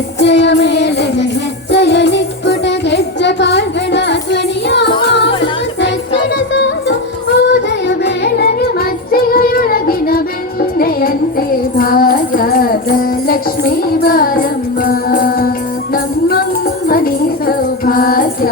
ಹೆಜ್ಜೆಯ ಮೇಲೆ ಹೆಜ್ಜೆಯ ನಿಕ್ಕುಟ ಗೆಜ್ಜೆ ಪಾಲ್ಗಣ ಧ್ವನಿಯ ಸಜ್ಜನ ಸಾಧು ಉದಯ ವೇಳೆಗೆ ಮಜ್ಜಿಗೆಯೊಳಗಿನ ಬೆಣ್ಣೆಯಂತೆ ಭಾಗ್ಯದ ಲಕ್ಷ್ಮೀ ಬಾರಮ್ಮ ನಮ್ಮಮ್ಮನಿ ಸೌಭಾಗ್ಯ